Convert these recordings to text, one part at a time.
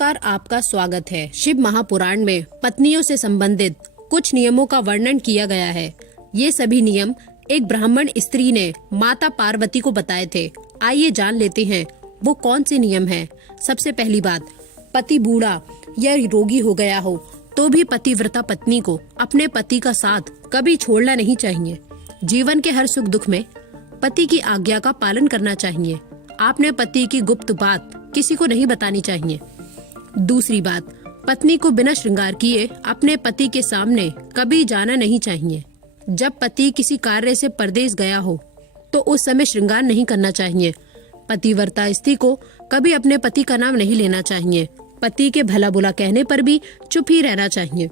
नमस्कार, आपका स्वागत है। शिव महापुराण में पत्नियों से संबंधित कुछ नियमों का वर्णन किया गया है। ये सभी नियम एक ब्राह्मण स्त्री ने माता पार्वती को बताए थे। आइए जान लेते हैं वो कौन से नियम हैं। सबसे पहली बात, पति बूढ़ा या रोगी हो गया हो तो भी पतिव्रता पत्नी को अपने पति का साथ कभी छोड़ना नहीं चाहिए। जीवन के हर सुख दुख में पति की आज्ञा का पालन करना चाहिए। आपने पति की गुप्त बात किसी को नहीं बतानी चाहिए। दूसरी बात, पत्नी को बिना श्रृंगार किए अपने पति के सामने कभी जाना नहीं चाहिए। जब पति किसी कार्य से परदेश गया हो तो उस समय श्रृंगार नहीं करना चाहिए। पतिव्रता स्त्री को कभी अपने पति का नाम नहीं लेना चाहिए। पति के भला बुरा कहने पर भी चुप ही रहना चाहिए।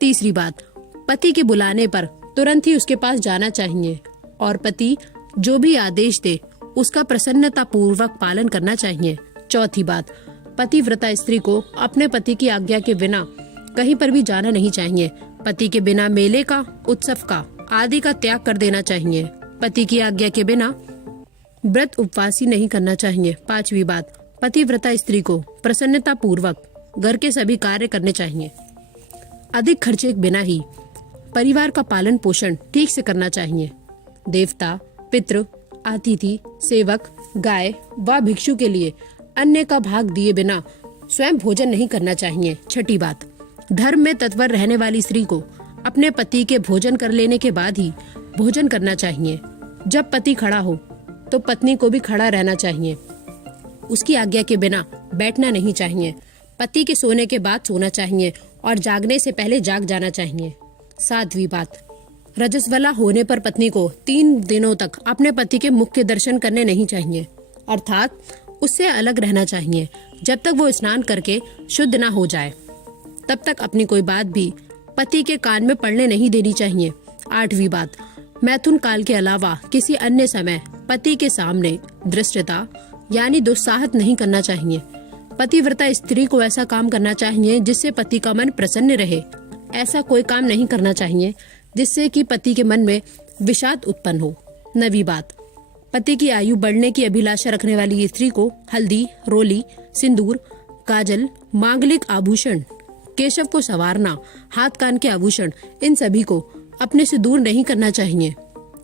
तीसरी बात, पति के बुलाने पर तुरंत ही उसके पास जाना चाहिए और पति जो भी आदेश दे उसका प्रसन्नता पूर्वक पालन करना चाहिए। चौथी बात, पतिव्रता स्त्री को अपने पति की आज्ञा के बिना कहीं पर भी जाना नहीं चाहिए। पति के बिना मेले का, उत्सव का आदि का त्याग कर देना चाहिए। पति की आज्ञा के बिना व्रत उपवासी नहीं करना चाहिए। पांचवी बात, पतिव्रता स्त्री को प्रसन्नता पूर्वक घर के सभी कार्य करने चाहिए। अधिक खर्चे के बिना ही परिवार का पालन पोषण ठीक से करना चाहिए। देवता, पितृ, अतिथि, सेवक, गाय व भिक्षु के लिए अन्य का भाग दिए बिना स्वयं भोजन नहीं करना चाहिए। छठी बात, धर्म में तत्पर रहने वाली स्त्री को अपने पति के भोजन कर लेने के बाद ही भोजन करना चाहिए। जब पति खड़ा हो तो पत्नी को भी खड़ा रहना चाहिए। उसकी आज्ञा के बिना बैठना नहीं चाहिए। पति के सोने के बाद सोना चाहिए और जागने से पहले जाग जाना चाहिए। सातवीं बात, रजस्वला होने पर पत्नी को 3 दिनों तक अपने पति के मुख के दर्शन करने नहीं चाहिए, अर्थात उससे अलग रहना चाहिए। जब तक वो स्नान करके शुद्ध ना हो जाए तब तक अपनी कोई बात भी पति के कान में पड़ने नहीं देनी चाहिए। आठवीं बात, मैथुन काल के अलावा किसी अन्य समय पति के सामने दृष्टता यानी दुस्साहस नहीं करना चाहिए। पतिव्रता स्त्री को ऐसा काम करना चाहिए जिससे पति का मन प्रसन्न रहे। ऐसा कोई काम नहीं करना चाहिए जिससे कि पति के मन में विषाद उत्पन्न हो। नवीं बात, पति की आयु बढ़ने की अभिलाषा रखने वाली स्त्री को हल्दी, रोली, सिंदूर, काजल, मांगलिक आभूषण, केशव को संवारना, हाथ कान के आभूषण, इन सभी को अपने से दूर नहीं करना चाहिए।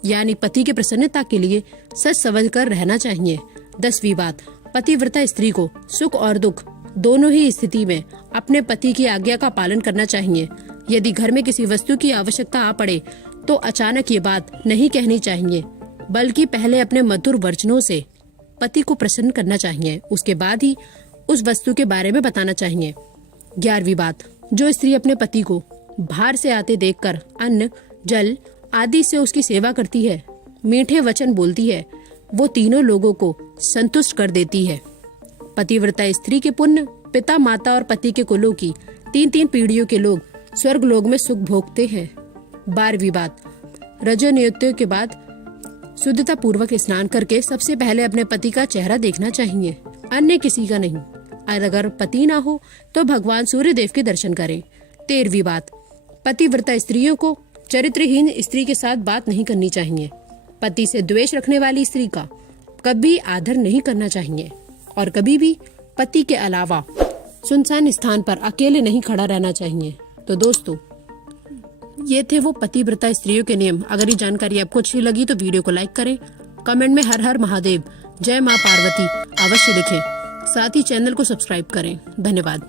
यानी पति के प्रसन्नता के लिए सच संवल कर रहना चाहिए। 10वीं बात, पतिव्रता स्त्री को सुख और दुख दोनों ही स्थिति में अपने पति की आज्ञा का पालन करना चाहिए। यदि घर में किसी वस्तु की आवश्यकता आ पड़े तो अचानक ये बात नहीं कहनी चाहिए, बल्कि पहले अपने मधुर वचनों से पति को प्रसन्न करना चाहिए। उसके बाद ही उस वस्तु के बारे में बताना चाहिए। 11वीं बात, जो स्त्री अपने पति को बाहर से आते देखकर अन्न, जल आदि से उसकी सेवा करती है, मीठे वचन बोलती है, वो तीनों लोगों को संतुष्ट कर देती है। पतिव्रता स्त्री के पुण्य पिता, माता और पति के कुलों की 3-3 पीढ़ियों के लोग स्वर्ग लोक में सुख भोगते हैं। 12वीं बात, रजोनियों के बाद शुद्धता पूर्वक स्नान करके सबसे पहले अपने पति का चेहरा देखना चाहिए, अन्य किसी का नहीं। और अगर पति ना हो तो भगवान सूर्य देव के दर्शन करें। 13वीं बात, पतिव्रता स्त्रियों को चरित्रहीन स्त्री के साथ बात नहीं करनी चाहिए। पति से द्वेष रखने वाली स्त्री का कभी आदर नहीं करना चाहिए और कभी भी पति के अलावा सुनसान स्थान पर अकेले नहीं खड़ा रहना चाहिए। तो दोस्तों, ये थे वो पतिव्रता स्त्रियों के नियम। अगर ये जानकारी आपको अच्छी लगी तो वीडियो को लाइक करें, कमेंट में हर हर महादेव, जय माँ पार्वती अवश्य लिखें। साथ ही चैनल को सब्सक्राइब करें। धन्यवाद।